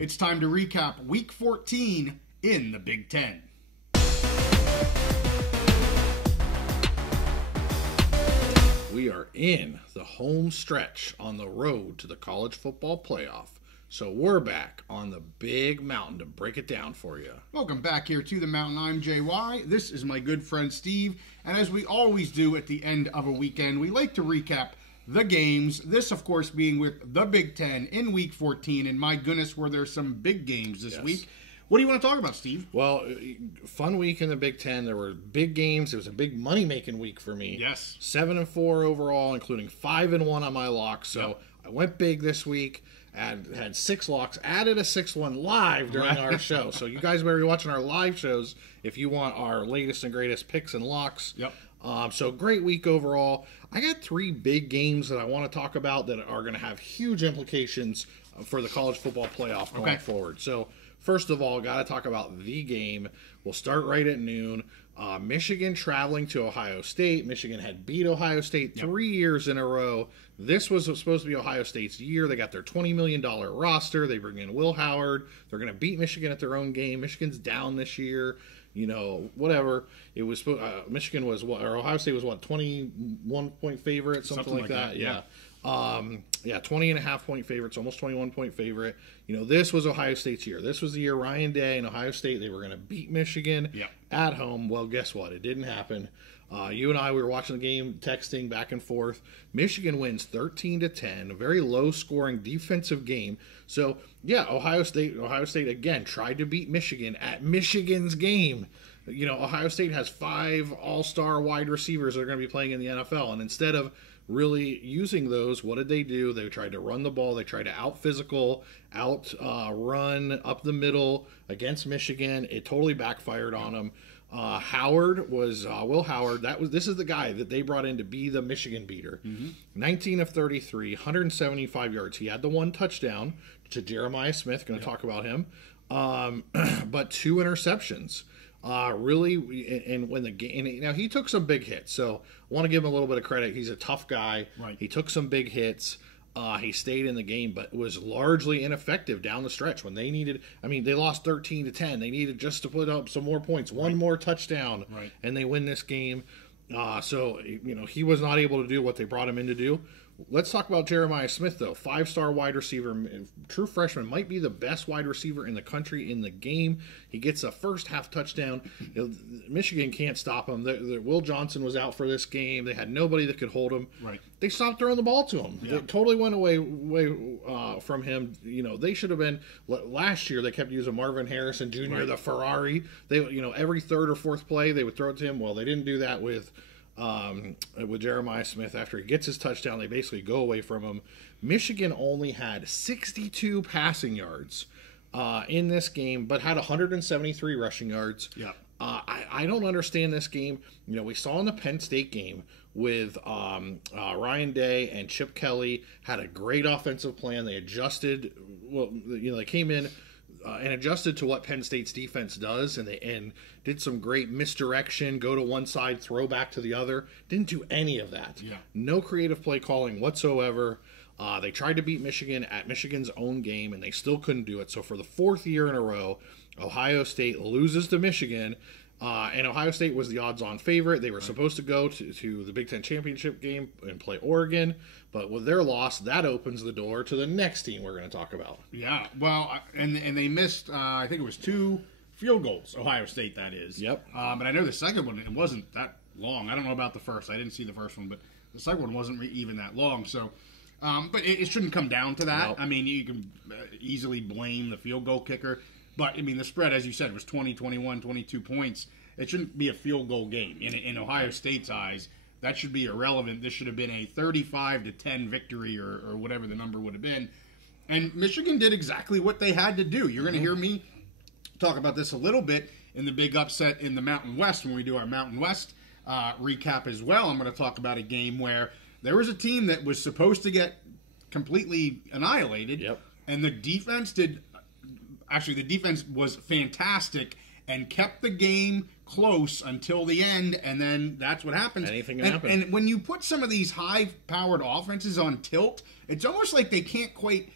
It's time to recap Week 14 in the Big Ten. We are in the home stretch on the road to the college football playoff. So we're back on the big mountain to break it down for you. Welcome back here to the mountain. I'm JY. This is my good friend Steve. And as we always do at the end of a weekend, we like to recap the games. This, of course, being with the Big Ten in Week 14. And my goodness, were there some big games this week. What do you want to talk about, Steve? Well, fun week in the Big Ten. There were big games. It was a big money-making week for me. Yes. 7-4 overall, including 5-1 on my locks. So I went big this week. And had 6 locks, added a 6th one live during our show. So you guys better be watching our live shows if you want our latest and greatest picks and locks. Yep. So great week overall. I got 3 big games that I want to talk about that are going to have huge implications for the college football playoff going forward. So first of all, got to talk about the game. We'll start right at noon. Michigan traveling to Ohio State. Michigan had beat Ohio State 3 years in a row. This was supposed to be Ohio State's year. They got their $20 million roster. They bring in Will Howard. They're going to beat Michigan at their own game. Michigan's down this year. You know, whatever. It was Michigan was what, or Ohio State was what, 21-point favorite, something like that. Yeah. 20.5-point favorites, almost 21-point favorite. You know, this was Ohio State's year. This was the year Ryan Day and Ohio State, they were going to beat Michigan at home. Well, guess what? It didn't happen. You and I, we were watching the game, texting back and forth. Michigan wins 13-10, a very low-scoring defensive game. So, yeah, Ohio State again tried to beat Michigan at Michigan's game. You know, Ohio State has 5 all-star wide receivers that are going to be playing in the NFL, and instead of really using those, what did they do? They tried to run the ball. They tried to out-physical, run up the middle against Michigan. It totally backfired on them. Howard was Will Howard. This is the guy that they brought in to be the Michigan beater. 19 of 33, 175 yards. He had the 1 touchdown to Jeremiah Smith. Going to talk about him, but 2 interceptions. Really, and when the game, now he took some big hits. So I want to give him a little bit of credit. He's a tough guy. Right. He took some big hits. He stayed in the game, but was largely ineffective down the stretch when they needed. I mean, they lost 13-10. They needed just to put up some more points, one more touchdown, and they win this game. So you know, he was not able to do what they brought him in to do. Let's talk about Jeremiah Smith, though. 5-star wide receiver, true freshman, might be the best wide receiver in the country in the game. He gets a first half touchdown. You know, Michigan can't stop him. Will Johnson was out for this game. They had nobody that could hold him. Right. They stopped throwing the ball to him. Yeah. They totally went away from him. You know, they should have been. Last year they kept using Marvin Harrison Jr., the Ferrari. They, you know, every 3rd or 4th play they would throw it to him. Well, they didn't do that with Jeremiah Smith. After he gets his touchdown, they basically go away from him. Michigan only had 62 passing yards in this game, but had 173 rushing yards. Yeah. I don't understand this game. You know, we saw in the Penn State game with Ryan Day and Chip Kelly had a great offensive plan. They adjusted. Well, you know, they came in and adjusted to what Penn State's defense does, and did some great misdirection, go to one side, throw back to the other. Didn't do any of that. Yeah. No creative play calling whatsoever. They tried to beat Michigan at Michigan's own game, and they still couldn't do it. So for the 4th year in a row, Ohio State loses to Michigan, and Ohio State was the odds-on favorite. They were supposed to go to the Big Ten championship game and play Oregon, but with their loss, that opens the door to the next team we're going to talk about. Yeah, well, and they missed, I think it was 2 field goals, Ohio State, that is. Yep. But I know the second one, it wasn't that long. I don't know about the first. I didn't see the first one, but the second one wasn't even that long. So, but it shouldn't come down to that. Nope. I mean, you can easily blame the field goal kicker. But, I mean, the spread, as you said, was 20, 21, 22 points. It shouldn't be a field goal game. In Ohio State's eyes, that should be irrelevant. This should have been a 35-10 victory or whatever the number would have been. And Michigan did exactly what they had to do. You're going to hear me talk about this a little bit in the big upset in the Mountain West when we do our Mountain West recap as well. I'm going to talk about a game where there was a team that was supposed to get completely annihilated. Yep. And the defense the defense was fantastic and kept the game close until the end, and then that's what happens. Anything can happen. And when you put some of these high-powered offenses on tilt, it's almost like they can't quite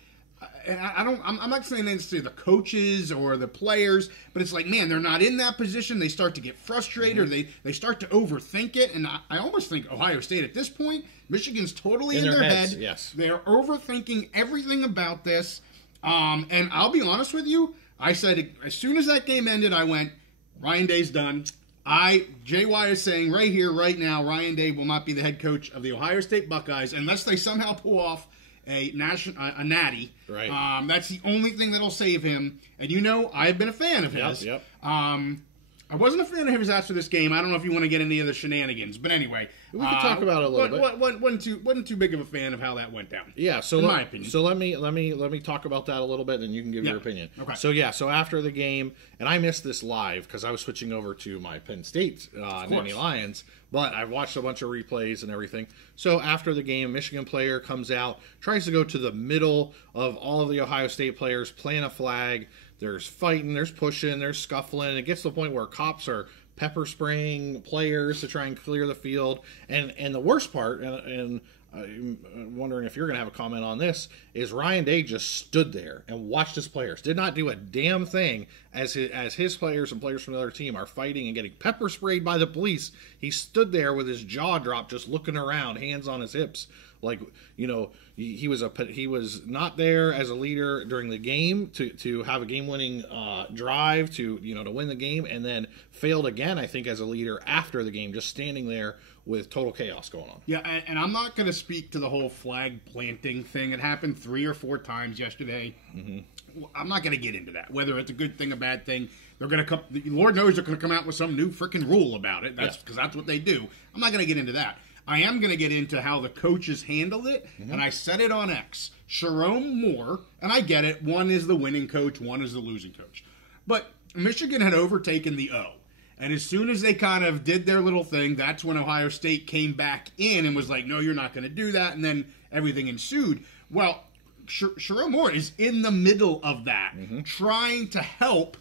I'm not saying it's to the coaches or the players, but it's like, man, they're not in that position. They start to get frustrated, or they start to overthink it. And I almost think Ohio State at this point, Michigan's totally in their head. Yes. They're overthinking everything about this. And I'll be honest with you, I said as soon as that game ended, I went, Ryan Day's done. JY is saying right here, right now, Ryan Day will not be the head coach of the Ohio State Buckeyes unless they somehow pull off a natty. Right. That's the only thing that'll save him. And I've been a fan of his. Yep. I wasn't a fan of his after this game. I don't know if you want to get into the other shenanigans, but anyway, we can talk about it a little bit. Wasn't too big of a fan of how that went down. Yeah, so in my opinion. So let me talk about that a little bit, and you can give your opinion. Okay. So after the game, and I missed this live because I was switching over to my Penn State Nittany Lions, but I've watched a bunch of replays and everything. So after the game, Michigan player comes out, tries to go to the middle of all of the Ohio State players, plant a flag. There's fighting, there's pushing, there's scuffling. It gets to the point where cops are pepper spraying players to try and clear the field. And the worst part, and I'm wondering if you're going to have a comment on this, is Ryan Day just stood there and watched his players. Did not do a damn thing as his players and players from the other team are fighting and getting pepper sprayed by the police. He stood there with his jaw dropped, just looking around, hands on his hips. Like, he was not there as a leader during the game to have a game-winning drive to win the game, and then failed again, I think, as a leader after the game, just standing there with total chaos going on. Yeah, and I'm not going to speak to the whole flag planting thing. It happened 3 or 4 times yesterday. Mm-hmm. I'm not going to get into that, whether it's a good thing, a bad thing. They're going to come. Lord knows they're going to come out with some new freaking rule about it. That's because that's what they do. I'm not going to get into that. I am going to get into how the coaches handled it, and I said it on X. Sharon Moore, and I get it, one is the winning coach, one is the losing coach. But Michigan had overtaken the O. And as soon as they kind of did their little thing, that's when Ohio State came back in and was like, no, you're not going to do that, and then everything ensued. Well, Sharon Moore is in the middle of that, trying to help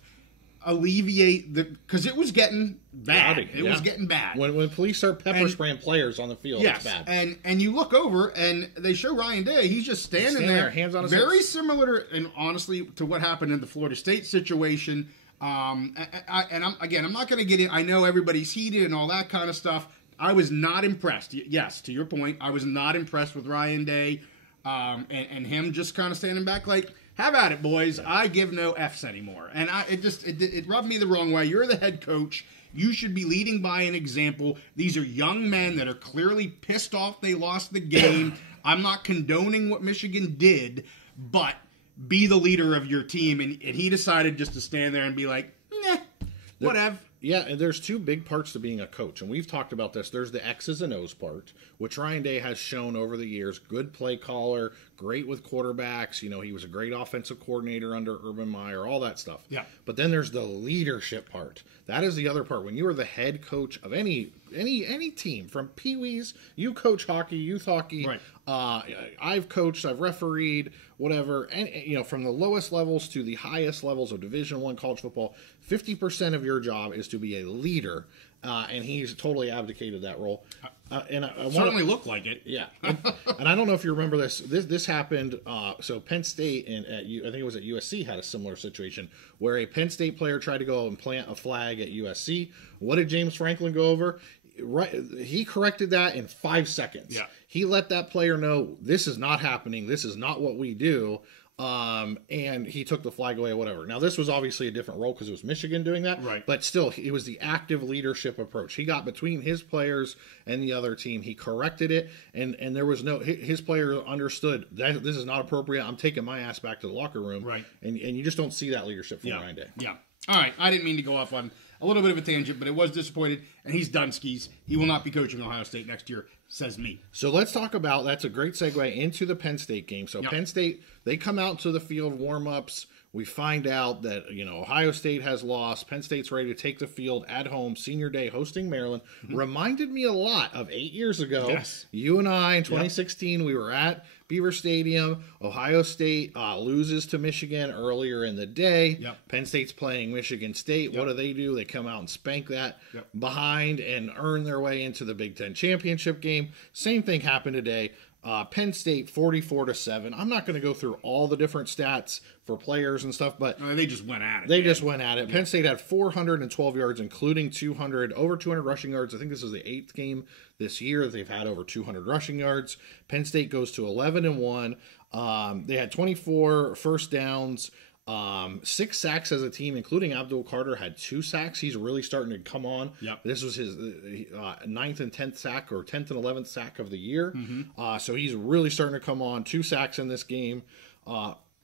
alleviate because it was getting bad. It was getting bad. When police start pepper spraying players on the field, it's bad. And you look over and they show Ryan Day. He's just standing there, hands on his very hips. Similar, and honestly, to what happened in the Florida State situation. I'm not going to get in. I know everybody's heated and all that kind of stuff. I was not impressed. Yes, to your point, I was not impressed with Ryan Day and him just kind of standing back like, have at it, boys. I give no F's anymore. And it rubbed me the wrong way. You're the head coach. You should be leading by an example. These are young men that are clearly pissed off they lost the game. I'm not condoning what Michigan did, but be the leader of your team. And he decided just to stand there and be like, nah, whatever. Yeah, and there's 2 big parts to being a coach, and we've talked about this. There's the X's and O's part, which Ryan Day has shown over the years. Good play caller, great with quarterbacks. He was a great offensive coordinator under Urban Meyer, all that stuff. Yeah. But then there's the leadership part. That is the other part. When you are the head coach of any team, from Pee-wees, you coach hockey, youth hockey. Right. I've coached, I've refereed, whatever, and from the lowest levels to the highest levels of Division I college football, 50% of your job is to be a leader, and he's totally abdicated that role. And I certainly looked like it. Yeah, and I don't know if you remember this. This happened. So Penn State and I think it was at USC had a similar situation where a Penn State player tried to go and plant a flag at USC. What did James Franklin go over? Right, he corrected that in 5 seconds. Yeah. He let that player know this is not happening. This is not what we do. And he took the flag away or whatever. Now, this was obviously a different role because it was Michigan doing that. Right. But still, it was the active leadership approach. He got between his players and the other team. He corrected it, and there was his player understood that this is not appropriate. I'm taking my ass back to the locker room. Right. And you just don't see that leadership from Ryan Day. Yeah. All right. I didn't mean to go off on a little bit of a tangent, but it was disappointed, and he's done skis. He will not be coaching Ohio State next year, says me. So let's talk about, that's a great segue into the Penn State game. So Penn State, they come out to the field warm-ups. We find out that, Ohio State has lost. Penn State's ready to take the field at home, senior day, hosting Maryland. Mm-hmm. Reminded me a lot of 8 years ago. Yes. You and I, in 2016, we were at Beaver Stadium. Ohio State loses to Michigan earlier in the day. Yep. Penn State's playing Michigan State. Yep. What do? They come out and spank that behind and earn their way into the Big Ten championship game. Same thing happened today. Penn State 44-7. I'm not going to go through all the different stats for players and stuff, but they just went at it. They just went at it. Penn State had 412 yards, including over 200 rushing yards. I think this is the 8th game this year they've had over 200 rushing yards. Penn State goes to 11-1. They had 24 first downs. 6 sacks as a team, including Abdul Carter had 2 sacks. He's really starting to come on. Yep. This was his 9th and 10th sack, or 10th and 11th sack of the year. So he's really starting to come on. 2 sacks in this game.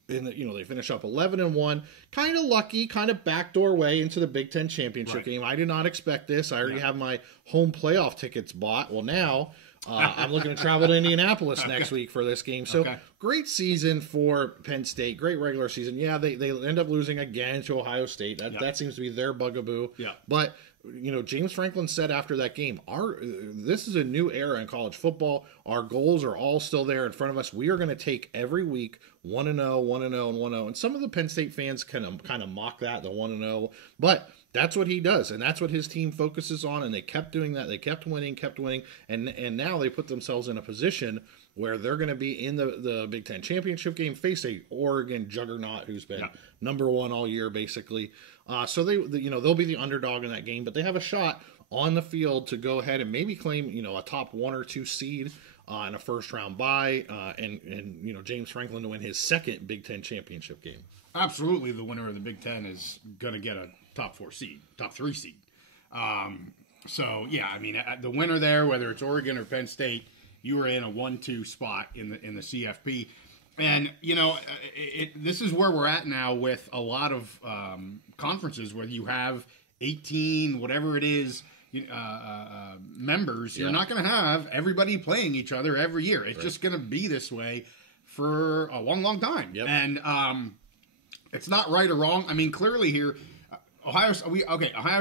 They finish up 11-1. Kind of lucky, kind of backdoor way into the Big Ten championship game. I did not expect this. I already have my home playoff tickets bought. Well, now I'm looking to travel to Indianapolis next week for this game. So great season for Penn State. Great regular season. Yeah, they end up losing again to Ohio State. That seems to be their bugaboo. Yeah. But James Franklin said after that game, this is a new era in college football. Our goals are all still there in front of us. We are going to take every week 1-0, 1-0, and 1-0. And some of the Penn State fans kind of mock that, the 1-0. But that's what he does, and that's what his team focuses on, and they kept doing that. They kept winning, and now they put themselves in a position where they're going to be in the Big Ten championship game, face a Oregon juggernaut who's been number 1 all year, basically. So they'll be the underdog in that game, but they have a shot on the field to go ahead and maybe claim a top 1 or 2 seed in a first round bye, and James Franklin to win his 2nd Big Ten championship game. Absolutely, the winner of the Big Ten is going to get a top 4 seed, top 3 seed. The winner there, whether it's Oregon or Penn State, you are in a 1-2 spot in the CFP. And, this is where we're at now with a lot of conferences where you have 18, whatever it is, members. You're not going to have everybody playing each other every year. It's just going to be this way for a long, long time. Yep. And it's not right or wrong. I mean, clearly here, Ohio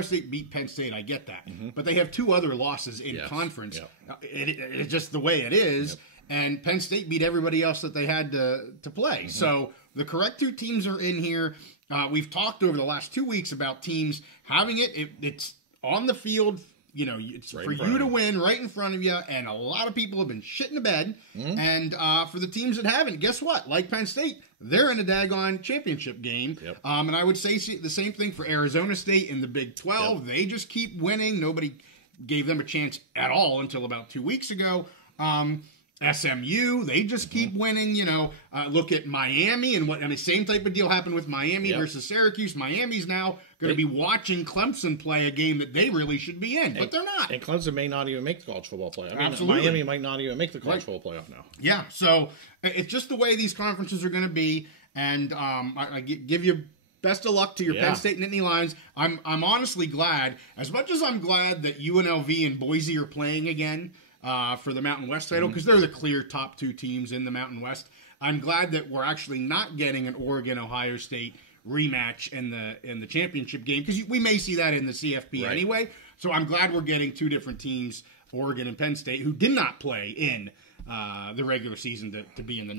State beat Penn State. I get that. But they have 2 other losses in conference. Yep. It's just the way it is. Yep. And Penn State beat everybody else that they had to play. So the correct 2 teams are in here. We've talked over the last 2 weeks about teams having it's on the field. It's right for you to win right in front of you. And a lot of people have been shitting the bed. And for the teams that haven't, guess what? Like Penn State, they're in a daggone championship game. Yep. And I would say the same thing for Arizona State in the Big 12. Yep. They just keep winning. Nobody gave them a chance at all until about 2 weeks ago. SMU, they just keep winning. Look at Miami and same type of deal happened with Miami versus Syracuse. Miami's now going to be watching Clemson play a game that they really should be in, but they're not. And Clemson may not even make the college football playoff. Absolutely. Miami might not even make the college football playoff now. Yeah, so it's just the way these conferences are going to be, and I give you best of luck to your Penn State and Nittany Lions. I'm honestly glad, as much as I'm glad that UNLV and Boise are playing again for the Mountain West title, because they're the clear top 2 teams in the Mountain West. I'm glad that we're actually not getting an Oregon-Ohio State rematch in the championship game, because we may see that in the CFP anyway. So I'm glad we're getting 2 different teams, Oregon and Penn State, who did not play in the regular season to be in the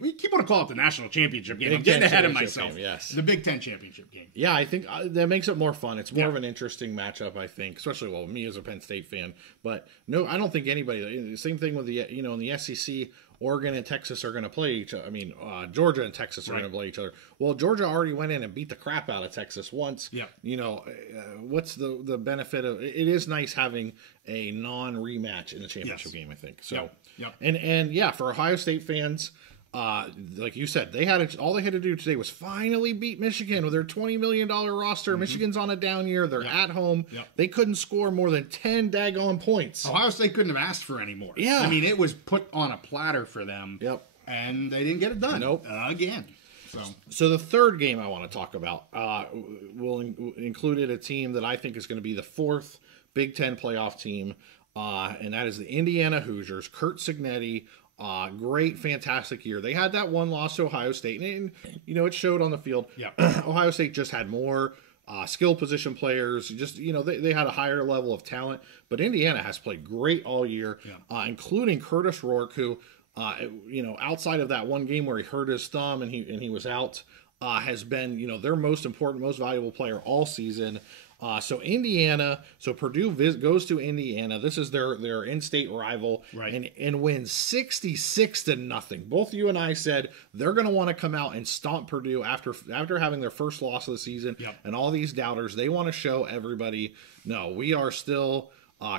we keep on to call it the national championship game. I'm getting ahead of myself. Game, yes. The Big Ten championship game. Yeah, I think that makes it more fun. It's more of an interesting matchup, I think, especially me as a Penn State fan. But no, I don't think anybody. Same thing with the in the SEC. Oregon and Texas are going to play each other. I mean, Georgia and Texas are going to play each other. Well, Georgia already went in and beat the crap out of Texas once. Yeah. What's the benefit of it? It is nice having a non-rematch in the championship game, I think. So, and for Ohio State fans, like you said, all they had to do today was finally beat Michigan with their $20 million roster. Michigan's on a down year. They're at home. Yep. They couldn't score more than 10 daggone points. Ohio State couldn't have asked for any more. Yeah. I mean, it was put on a platter for them. Yep. And they didn't get it done. Nope. Again. So the third game I want to talk about included a team that I think is going to be the 4th Big Ten playoff team, and that is the Indiana Hoosiers. Curt Cignetti. Great, fantastic year. They had that one loss to Ohio State, and it showed on the field. Yeah. Ohio State just had more skill position players. Just they had a higher level of talent. But Indiana has played great all year, including Curtis Rourke, who outside of that one game where he hurt his thumb and he was out, has been their most important, most valuable player all season. So Indiana, so Purdue goes to Indiana. This is their in-state rival, right, and wins 66-0. Both you and I said they're going to want to come out and stomp Purdue after having their first loss of the season, and all these doubters. They want to show everybody, no, we are still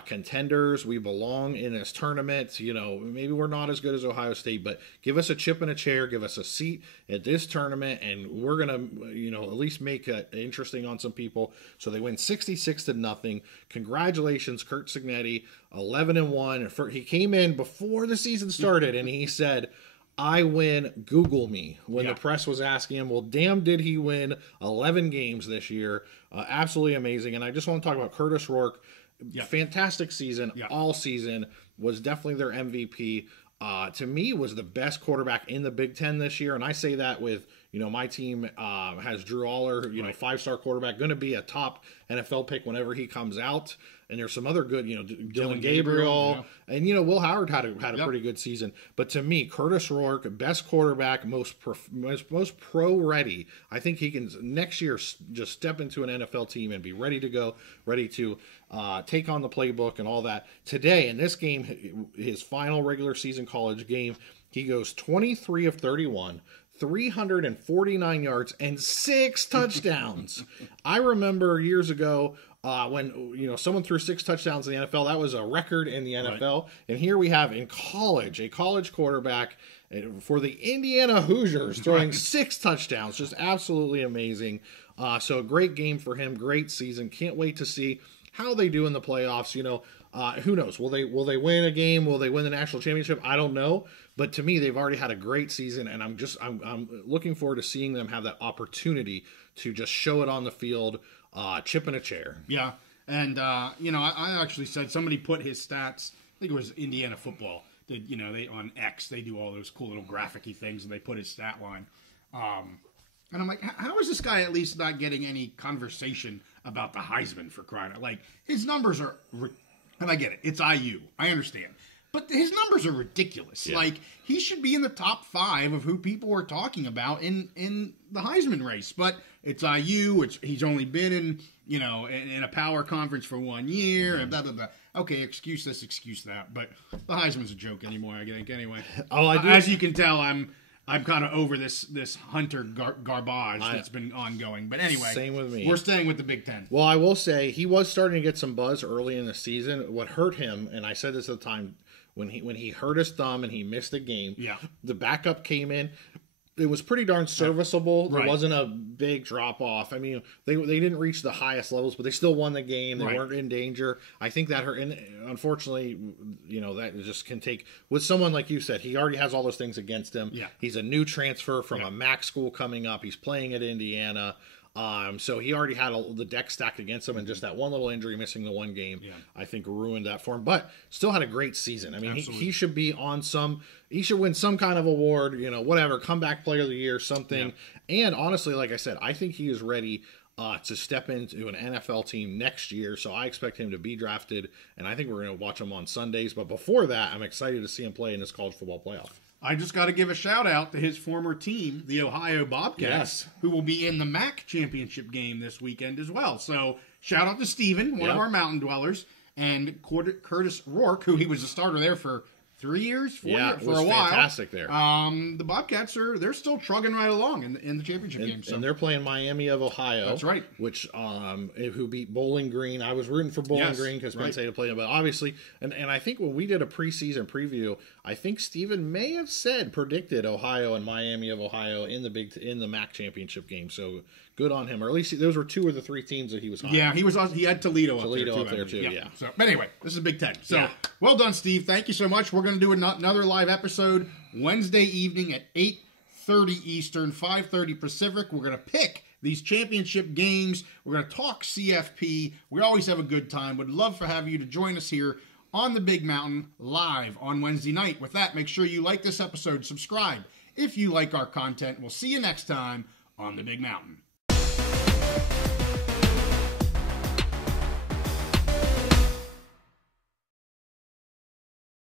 contenders. We belong in this tournament. Maybe we're not as good as Ohio State, but give us a chip and a chair, give us a seat at this tournament, and we're gonna, at least make it interesting on some people. So they win 66-0. Congratulations, Curt Cignetti, 11-1. He came in before the season started, and he said, "I win. Google me." When the press was asking him, well, damn, did he win 11 games this year? Absolutely amazing. And I just want to talk about Curtis Rourke. Fantastic season, all season, was definitely their MVP. To me, was the best quarterback in the Big Ten this year, and I say that with, my team has Drew Aller, 5-star quarterback, going to be a top NFL pick whenever he comes out. And there's some other good, Dylan Gabriel, and Will Howard had a pretty good season. But to me, Curtis Rourke, best quarterback, most pro ready. I think he can next year just step into an NFL team and be ready to go, ready to take on the playbook and all that. Today in this game, his final regular season college game, he goes 23 of 31. 349 yards and 6 touchdowns. I remember years ago when someone threw 6 touchdowns in the NFL. That was a record in the NFL. Right. And here we have in college, a college quarterback for the Indiana Hoosiers throwing 6 touchdowns. Just absolutely amazing. So a great game for him. Great season. Can't wait to see how they do in the playoffs. Who knows? Will they win a game? Will they win the national championship? I don't know. But to me, they've already had a great season, and I'm looking forward to seeing them have that opportunity to just show it on the field, chip in a chair. Yeah, and I actually said somebody put his stats. I think it was Indiana football. They on X they do all those cool little graphic-y things, and they put his stat line. And I'm like, how is this guy at least not getting any conversation about the Heisman, for crying out? Like, his numbers are, and I get it, it's IU, I understand. But his numbers are ridiculous. Yeah. Like, he should be in the top 5 of who people are talking about in the Heisman race. But it's IU. He's only been in a power conference for 1 year, and blah, blah, blah. Okay, excuse this, excuse that. But the Heisman's a joke anymore, I think, anyway. As you can tell, I'm kind of over this Hunter garbage that's been ongoing. But anyway, same with me. We're staying with the Big Ten. Well, I will say, he was starting to get some buzz early in the season. What hurt him, and I said this at the time, when he hurt his thumb and he missed a game, the backup came in. It was pretty darn serviceable. There wasn't a big drop off. I mean, they didn't reach the highest levels, but they still won the game. They weren't in danger. I think that hurt. And unfortunately, that just can take, with someone like you said, he already has all those things against him. Yeah. He's a new transfer from a MAC school coming up. He's playing at Indiana. So he already had the deck stacked against him, and just that one little injury, missing the one game, I think ruined that for him. But still had a great season. I mean, he should be on he should win some kind of award, whatever, comeback player of the year, something. Yeah. And honestly, like I said, I think he is ready to step into an NFL team next year. So I expect him to be drafted, and I think we're going to watch him on Sundays. But before that, I'm excited to see him play in this college football playoff. I just got to give a shout-out to his former team, the Ohio Bobcats, who will be in the MAC championship game this weekend as well. So, shout-out to Steven, one of our Mountain Dwellers, and Curtis Rourke, who he was a starter there for 3 years, 4 years, for a while. Fantastic there. The Bobcats they're still trugging right along in the championship game. So. And they're playing Miami of Ohio. That's right. Which who beat Bowling Green. I was rooting for Bowling Green because Penn State played them, but obviously, and I think when we did a preseason preview, I think Steven may have predicted Ohio and Miami of Ohio in the MAC championship game. So good on him, or at least those were 2 of the 3 teams that he was on. Yeah, he had Toledo up there too. Yeah. So, but anyway, this is Big Ten. So well done, Steve. Thank you so much. We're going to do another live episode Wednesday evening at 8:30 Eastern, 5:30 Pacific. We're going to pick these championship games. We're going to talk CFP. We always have a good time. Would love to have you to join us here on the Big Mountain live on Wednesday night. With that, make sure you like this episode, subscribe if you like our content. We'll see you next time on the Big Mountain.